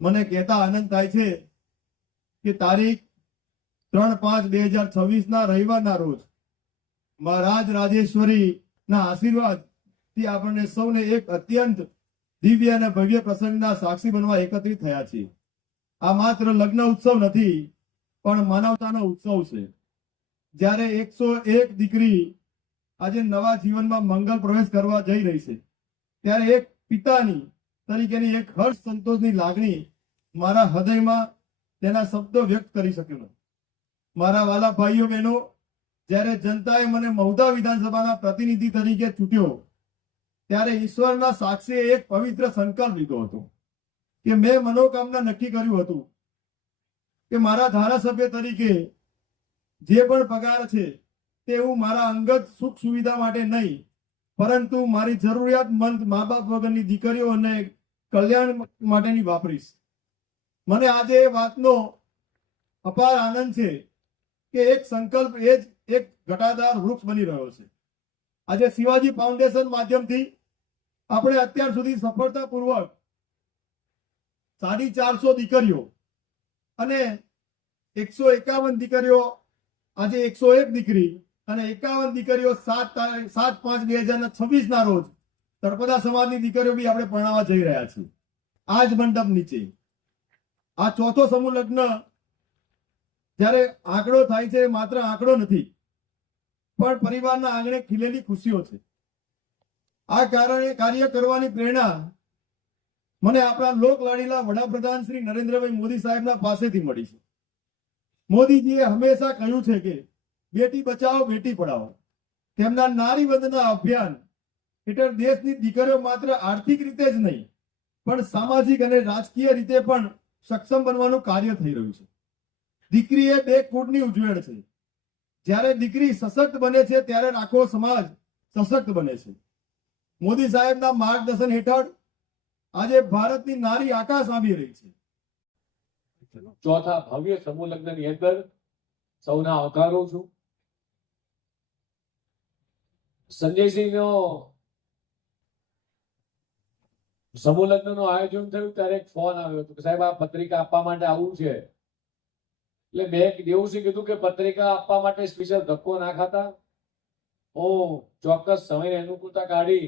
મને કહેતા આનંદ થાય છે કે તારીખ 3/5/2026 રવિવારના રોજ મહારાજ રાજેશ્વરી ના આશીર્વાદ થી આપણને સૌને એક અત્યંત દિવ્ય અને ભવ્ય પ્રસંગના સાક્ષી બનવા એકત્રિત થયા છીએ. આ માત્ર લગ્ન ઉત્સવ નથી, પણ માનવતાનો ઉત્સવ છે. જ્યારે 101 દીકરી આજે નવા જીવનમાં મંગલ પ્રવેશ કરવા જઈ રહી છે, ત્યારે એક પિતાની તરીકેની એક હર્ષ સંતોષની લાગણી મારા હૃદયમાં તેના શબ્દો વ્યક્ત કરી શક્યો નથી. મારા વાલા ભાઈઓ બહેનો, જ્યારે જનતાએ મને મહુધા વિધાનસભાના પ્રતિનિધિ તરીકે ચૂંટ્યો, ત્યારે ઈશ્વરના સાક્ષીએ એક પવિત્ર સંકલ્પ લીધો હતો કે મેં મનોકામના નક્કી કર્યું હતું કે મારા ધારાસભ્ય તરીકે જે પણ પગાર છે તે હું મારા અંગત સુખ સુવિધા માટે નહીં, પરંતુ મારી જરૂરિયાતમંદ મા બાપ વગરની દીકરીઓ અને કલ્યાણ માટેની વાપરીશ. મને આજે એ વાતનો અપાર આનંદ છે કે એક સંકલ્પ એ જ એક ઘટાદાર વૃક્ષ બની રહ્યો છે. આજે શિવાજી ફાઉન્ડેશન માધ્યમથી આપણે અત્યાર સુધી સફળતાપૂર્વક 450 દીકરીઓ અને 151 દીકરીઓ, આજે 101 દીકરી અને 51 દીકરીઓ 7/5/2026 ના રોજ તળપદા સમાજની દીકરીઓ બી આપણે પરણાવવા જઈ રહ્યા છીએ. આ જ મંડપ નીચે આ ચોથો સમૂહ લગ્ન જ્યારે આંકડો થાય છે, માત્ર આંકડો નથી, પણ પરિવારના આંગણે ખીલેલી ખુશીઓ છે. આ કારણે કાર્ય કરવાની પ્રેરણા મને આપણા લોક લાડીલા વડાપ્રધાન શ્રી નરેન્દ્રભાઈ મોદી સાહેબના પાસેથી મળી છે. મોદીજીએ હંમેશા કહ્યું છે કે બેટી બચાવો બેટી પઢાઓ. તેમના નારી વંદના અભિયાન હેઠળ દેશની દીકરીઓ માત્ર આર્થિક રીતે જ નહીં, પણ સામાજિક અને રાજકીય રીતે પણ સક્ષમ બનવાનું કાર્ય થઈ રહ્યું છે. દીકરી એ બે કુળની ઉજવેણ છે. જ્યારે દીકરી સશક્ત બને છે, ત્યારે આખો સમાજ સશક્ત બને છે. મોદી સાહેબના માર્ગદર્શન હેઠળ આજે ભારતની નારી આકાશ આંબી રહી છે. ચોથા ભવ્ય સમૂહ લગ્નની અંદર સૌના આવકારું છું. સંજયસિંહનો સમૂહ લગ્નનું આયોજન થયું ત્યારે એક ફોન આવ્યો હતો કે સાહેબ આ પત્રિકા આપવા માટે આવવું છે. એટલે મેં દેવુસિંહ કીધું કે પત્રિકા આપવા માટે સ્પેશિયલ ધક્કો ના ખાતા, હું ચોક્કસ સમય અનુકૂળતા કાઢી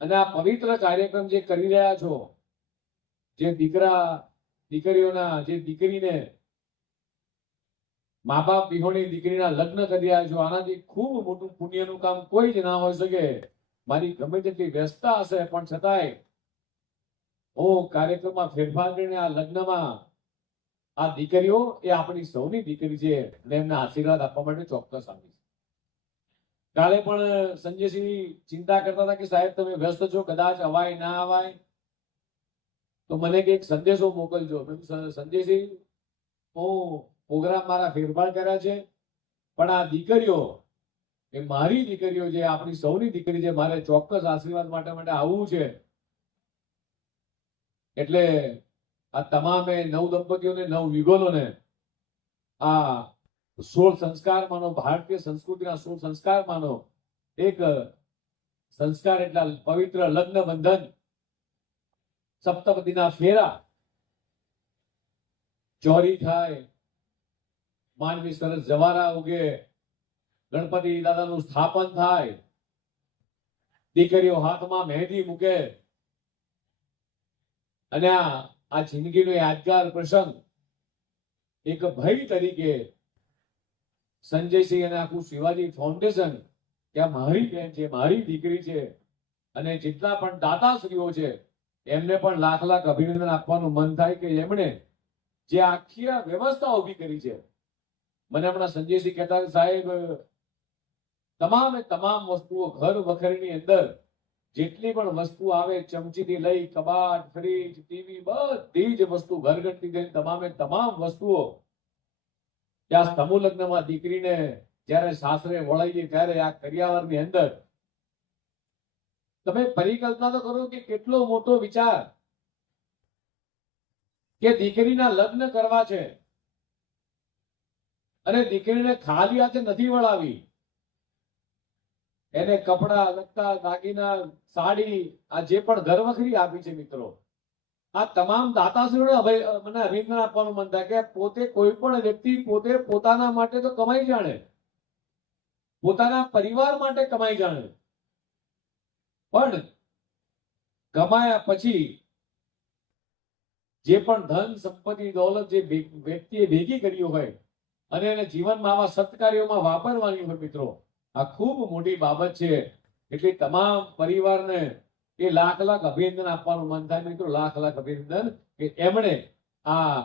અને આ પવિત્ર કાર્યક્રમ જે કરી રહ્યા છો, જે દીકરીઓના જે દીકરીને મા બાપ વિહોણી દીકરીના લગ્ન કરી રહ્યા છો, આનાથી ખૂબ મોટું પુણ્યનું કામ કોઈ જ ના હોઈ શકે. મારી ગમે તેટલી વ્યસ્તતા હશે, પણ છતાંય હું કાર્યક્રમમાં ફેરફાર કરીને આ લગ્નમાં આ દીકરીઓ એ આપણી સૌની દીકરી છે અને એમના આશીર્વાદ આપવા માટે ચોક્કસ આવીશ. કાલે પણ સંજયસિંહ ચિંતા કરતા હતા કે સાહેબ તમે વ્યસ્ત છો, કદાચ અવાય ના અવાય, તો મને એક સંદેશો મોકલજો. સંજયસિંહ, હું પ્રોગ્રામ મારા ફેરફાર કર્યા છે, પણ આ દીકરીઓ એ મારી દીકરીઓ છે, આપણી સૌની દીકરી છે, મારે ચોક્કસ આશીર્વાદ માટે આવવું છે. એટલે આ તમામે નવ દંપતીઓને, નવ વિગોલોને આ 16 સંસ્કારમાંનો, ભારતીય સંસ્કૃતિના 16 સંસ્કારમાંનો એક સંસ્કાર એટલે પવિત્ર લગ્ન બંધન, સપ્તપદીના ફેરા, ચોરી થાય, માનવી સરસ જવારા ઉગે, ગણપતિ દાદાનું સ્થાપન થાય, દીકરીઓ હાથમાં મહેંદી મૂકે અને આ જિંદગીનો યાદગાર પ્રસંગ એક ભાઈ તરીકે સંજયસિંહ અને આખું શિવાજી ફાઉન્ડેશન કે આ મારી બહેન છે, મારી દીકરી છે, અને જેટલા પણ દાતાશ્રીઓ છે એમને પણ લાખ લાખ અભિનંદન આપવાનું મન થાય કે એમણે જે આખી આ વ્યવસ્થા ઉભી કરી છે. મને હમણાં સંજયસિંહ કહેતા સાહેબ તમામ વસ્તુઓ ઘર વખરીની અંદર જેટલી પણ વસ્તુ આવે, ચમચીથી લઈ કબાટ, ફ્રીજ, ટીવી, બધી જ વસ્તુ ઘરગથ્થું લઈને તમામ વસ્તુઓ ત્યાં સમૂહ લગ્નમાં દીકરીને જ્યારે સાસરે વળાઈએ ત્યારે આ કરિયાવરની અંદર તમે પરિકલ્પના તો કરો કે કેટલો મોટો વિચાર કે દીકરીના લગ્ન કરવા છે અને દીકરીને ખાલી હાથે નથી વળાવી. એને કપડા, લત્તા, દાગીના, સાડી, આ જે પણ ઘરવખરી આપી છે મિત્રો, આ તમામ દાતાશ્રીઓને મને અભિનંદન આપવાનું મન થાય કે પોતે કોઈ પણ વ્યક્તિ પોતે પોતાના માટે તો કમાઈ જાણે, પોતાના પરિવાર માટે કમાઈ જાણે, પણ કમાયા પછી જે પણ ધન સંપત્તિ દોલત જે વ્યક્તિએ ભેગી કરી હોય અને એને જીવનમાં આવા સત્કાર્યોમાં વાપરવાની હોય મિત્રો, આ ખૂબ મોટી બાબત છે. એટલે તમામ પરિવારને એ લાખ લાખ અભિનંદન આપવાનું મન થાય મિત્રો, લાખ લાખ અભિનંદન કે એમણે આ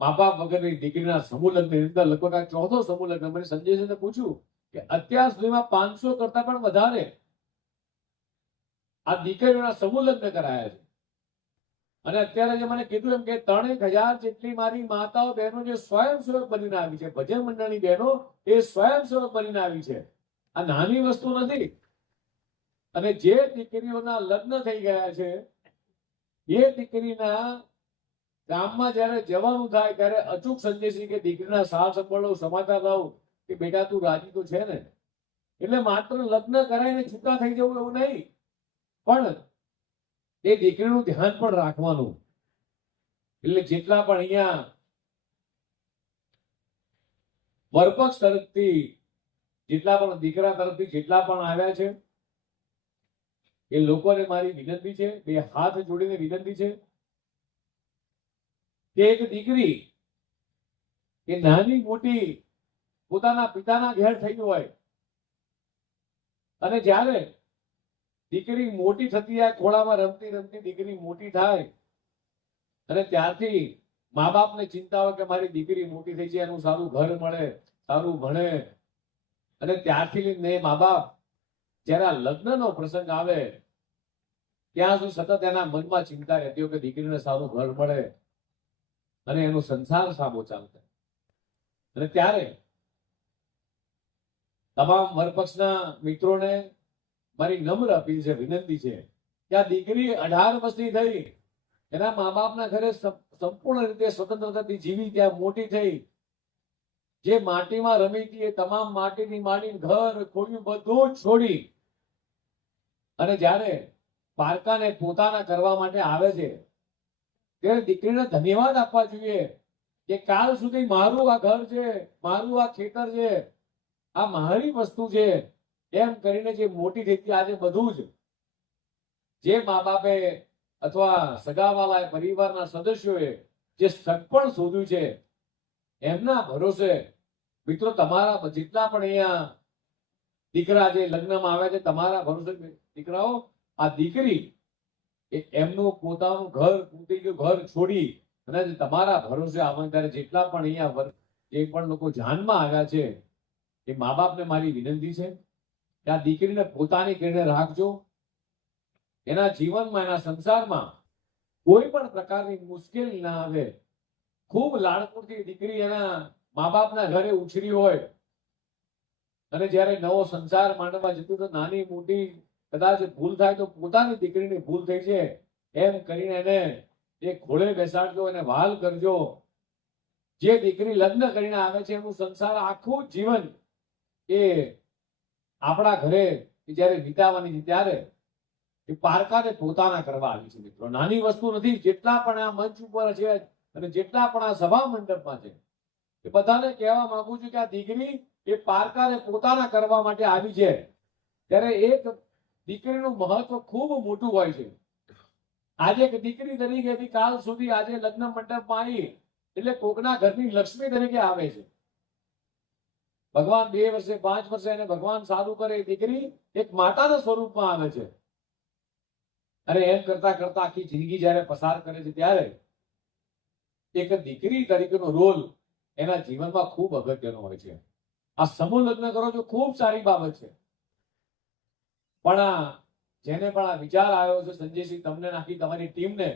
મા બાપ વગરની દીકરીના સમૂહ લગ્નની અંદર લગભગ આ ચોથો સમૂહ લગ્ન. મને સંજયજીને પૂછ્યું કે અત્યાર સુધીમાં 500 કરતા પણ વધારે આ દીકરીઓના સમૂહ લગ્ન કરાયા છે. અને અત્યારે જે મને કીધું એમ કે 3000 જેટલી મારી માતાઓ બહેનો જે સ્વયંસેવક બનીને આવી છે, ભજન મંડળની બહેનો એ સ્વયંસેવક બનીને આવી છે. આ નાની વસ્તુ નથી. અને જે દીકરીઓના લગ્ન થઈ ગયા છે એ દીકરીના ગામમાં જયારે જવાનું થાય ત્યારે અચૂક સંજયસિંહ કે દીકરીના સાર સંભાળો સમાચાર લાવું કે બેટા તું રાજી તો છે ને. એટલે માત્ર લગ્ન કરાવીને છૂટા થઈ જવું એવું નહીં, પણ એ દીકરીનું ધ્યાન પણ રાખવાનું. એટલે જેટલા પણ અહીંયા વરપક્ષ તરફથી જેટલા પણ દીકરા તરફથી જેટલા પણ આવ્યા છે એ લોકોને મારી વિનંતી છે, બે હાથ જોડીને વિનંતી છે કે એક દીકરી એ નાની મોટી પોતાના પિતાના ઘેર થઈ હોય અને જ્યારે દીકરી મોટી થતી જાય, ખોળામાં રમતી રમતી દીકરી મોટી થાય અને ત્યારથી મા બાપને ચિંતા હોય કે મારી દીકરી મોટી થઈ છે, એનું સારું ઘર મળે, સારું ભણે. અને ત્યારથી લઈને મા બાપ જ્યારે આ લગ્નનો પ્રસંગ આવે ત્યાં સુધી સતત એના મનમાં ચિંતા રહેતી હોય કે દીકરીને સારું ઘર મળે અને એનો સંસાર સાબો ચાલશે. અને ત્યારે તમામ વરપક્ષના મિત્રોને મારી નમ્ર અપીલ છે, વિનંતી છે કે આ દીકરી 18 વર્ષની થઈ, એના મા બાપના ઘરે સંપૂર્ણ રીતે સ્વતંત્રતાથી જીવી, ત્યાં મોટી થઈ, જે માટીમાં રમી હતી એ તમામ માટીની માંડીને ઘર ખોડ્યું બધું જ છોડી અને જ્યારે પારકાને પોતાના કરવા માટે આવે છે ત્યારે દીકરીને ધન્યવાદ આપવા જોઈએ કે કાલ સુધી મારું આ ઘર છે, મારું આ ખેતર છે, આ મારી વસ્તુ છે એમ કરીને જે મોટી થઈ હતી. આજે બધું જ જે મા બાપે અથવા સગાવાલા પરિવારના સદસ્યોએ જે સગપણ શોધ્યું છે એમના ભરોસે મિત્રો તમારા જેટલા પણ અહીંયા દીકરા જે લગ્નમાં આવ્યા છે તમારા ભરોસે દીકરાઓ, આ દીકરી એમનું પોતાનું ઘર તૂટી ગયું ઘર છોડી અને તમારા ભરોસે આવવાનું ત્યારે જેટલા પણ અહીંયા જે પણ લોકો જાનમાં આવ્યા છે એ મા બાપને મારી વિનંતી છે કે આ દીકરીને પોતાની કરીને રાખજો. એના જીવનમાં એના સંસારમાં કોઈ પણ પ્રકારની મુશ્કેલી ના આવે. ખૂબ લાડકોડથી દીકરી એના મા બાપના ઘરે ઉછરી હોય અને જ્યારે નવો સંસાર માંડવા જતું તો નાની મોટી કદાચ ભૂલ થાય તો પોતાની દીકરીની ભૂલ થઈ છે એમ કરીને એને એ ઘોડે બેસાડજો અને વહાલ કરજો. જે દીકરી લગ્ન કરીને આવે છે એનું સંસાર આખું જીવન એ આપણા ઘરે જ્યારે વિતાવવાની છે ત્યારે એ પારકાને પોતાના કરવા આવી છે મિત્રો. નાની વસ્તુ નથી. જેટલા પણ આ મંચ ઉપર છે અને જેટલા પણ આ સભા મંડપમાં છે એ બધાને કહેવા માંગુ છું કે આ દીકરી એ પારકાને પોતાના કરવા માટે આવી છે. ત્યારે એક દીકરીનું મહત્વ ખૂબ મોટું હોય છે. આજે એક દીકરી તરીકેથી કાલ સુધી આજે લગ્ન મંડપમાં આવી એટલે કોકના ઘરની લક્ષ્મી તરીકે આવે છે. ભગવાન 2 વર્ષે 5 વર્ષે એને ભગવાન સારું કરે એ દીકરી એક માતાના સ્વરૂપમાં આવે છે. અને એમ કરતા કરતા આખી જિંદગી જ્યારે પસાર કરે છે ત્યારે એક દીકરી તરીકેનો રોલ એના જીવનમાં ખૂબ અગત્યનો હોય છે. આ સમૂહ લગ્ન કરો છો ખૂબ સારી બાબત છે, પણ આ જેને પણ આ વિચાર આવ્યો છે સંજયસિંહ તમને નાખી તમારી ટીમને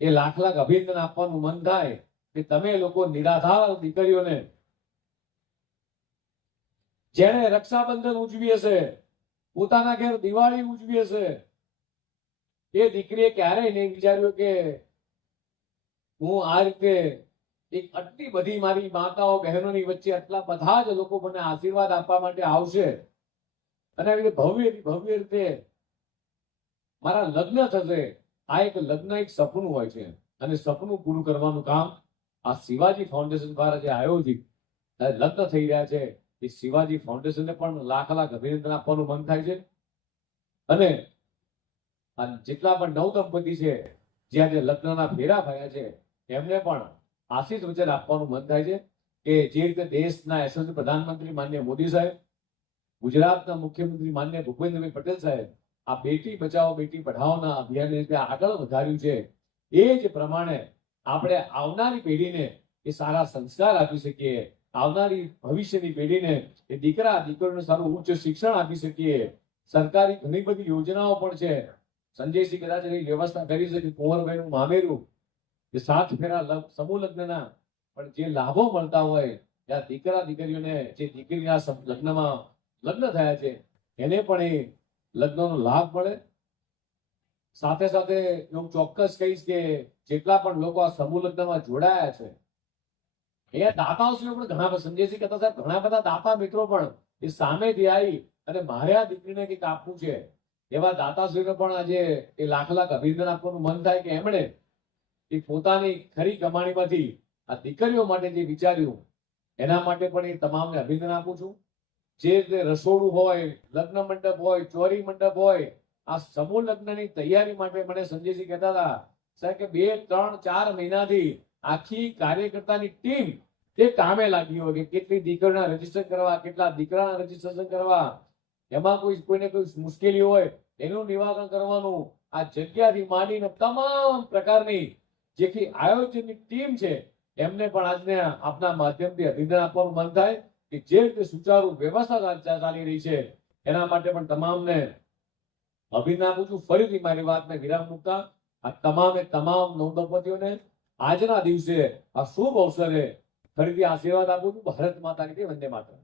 એ લાખ લાખ અભિનંદન આપવાનું મન થાય કે તમે લોકો નિરાધાર દીકરીઓને જેને રક્ષાબંધન ઉજવી હશે, પોતાના ઘેર દિવાળી ઉજવી હશે, એ દીકરીએ ક્યારેય નહીં વિચાર્યું કે હું આ રીતે એક આટલી બધી મારી માતાઓ બહેનોની વચ્ચે આટલા બધા જ લોકો મને આશીર્વાદ આપવા માટે આવશે અને આવી રીતે ભવ્ય રીતે મારા લગ્ન થશે આ એક લગ્ન એક સપનું હોય છે અને સપનું પૂરું કરવાનું કામ આ શિવાજી ફાઉન્ડેશન દ્વારા જે આયોજિત લગ્ન થઈ રહ્યા છે એ શિવાજી ફાઉન્ડેશનને પણ લાખ લાખ અભિનંદન આપવાનું મન થાય છે. અને આ જેટલા પણ નવ દંપતી છે જે આજે લગ્નના ફેરા થયા છે એમને પણ આશીષ વચન આપવાનું મન થાય છે કે જે રીતે દેશના યશસ્વી પ્રધાનમંત્રી માનનીય મોદી સાહેબ, ગુજરાતના મુખ્યમંત્રી માનનીય ભૂપેન્દ્રભાઈ પટેલ સાહેબ આ બેટી બચાવો બેટી પઢાઓના અભિયાનને રીતે આગળ વધાર્યું છે એ જ પ્રમાણે આપણે આવનારી પેઢીને એ સારા સંસ્કાર આપી શકીએ, આવનારી ભવિષ્યની પેઢીને એ દીકરા દીકરીઓને સારું ઉચ્ચ શિક્ષણ આપી શકીએ. સરકારી ઘણી બધી યોજનાઓ પણ છે. સંજયસિંહ કદાચ એવી વ્યવસ્થા કરી છે કે કુંવરભાઈનું મામેરું જે 7 ફેરા સમૂહ લગ્નના પણ જે લાભો મળતા હોય ત્યાં દીકરા દીકરીઓને જે દીકરીના લગ્નમાં લગ્ન થયા છે એને પણ એ લગ્નનો લાભ મળે. સાથે સાથે હું ચોક્કસ કહીશ કે જેટલા પણ લોકો આ સમૂહ લગ્નમાં જોડાયા છે એ દાતાઓશ્રીઓ પણ ઘણા બધા, સંજયસિંહ કહેતા સાહેબ ઘણા બધા દાતા મિત્રો પણ એ સામેથી આવી અને મારે આ દીકરીને કંઈક આપવું છે એવા દાતાશ્રીને પણ આજે એ લાખ લાખ અભિનંદન આપવાનું મન થાય કે એમણે એ પોતાની ખરી કમાણીમાંથી આ દીકરીઓ માટે જે વિચાર્યું એના માટે પણ એ તમામને અભિનંદન આપું છું. જે રીતે રસોડું હોય, લગ્ન મંડપ હોય, ચોરી મંડપ હોય, આ સમૂહ લગ્નની તૈયારી માટે મને સંજયસિંહ કહેતા હતા સાહેબ કે 2, 3, 4 મહિનાથી આખી કાર્યકર્તાની ટીમ તે કામે લાગી હોય કે કેટલી દીકરીના રજીસ્ટર કરવા, કેટલા દીકરાના રજીસ્ટ્રેશન કરવા, એમાં કોઈને કોઈ મુશ્કેલી હોય એનું નિવારણ કરવાનું, આ જગ્યાથી માંડીને તમામ પ્રકારની જે આયોજનની ટીમ છે એમને પણ આજને આપના માધ્યમથી અભિનંદન આપવાનું મન થાય કે જે રીતે સુચારુ વ્યવસ્થા ચાલી રહી છે એના માટે પણ તમામને અભિનંદન આપું છું. ફરીથી મારી વાતને વિરામ મૂકતા આ તમામ નવદંપતીઓને આજના દિવસે આ શુભ અવસરે ફરીથી આશીર્વાદ આપું છું. ભારત માતા કી જય, વંદે માતરમ.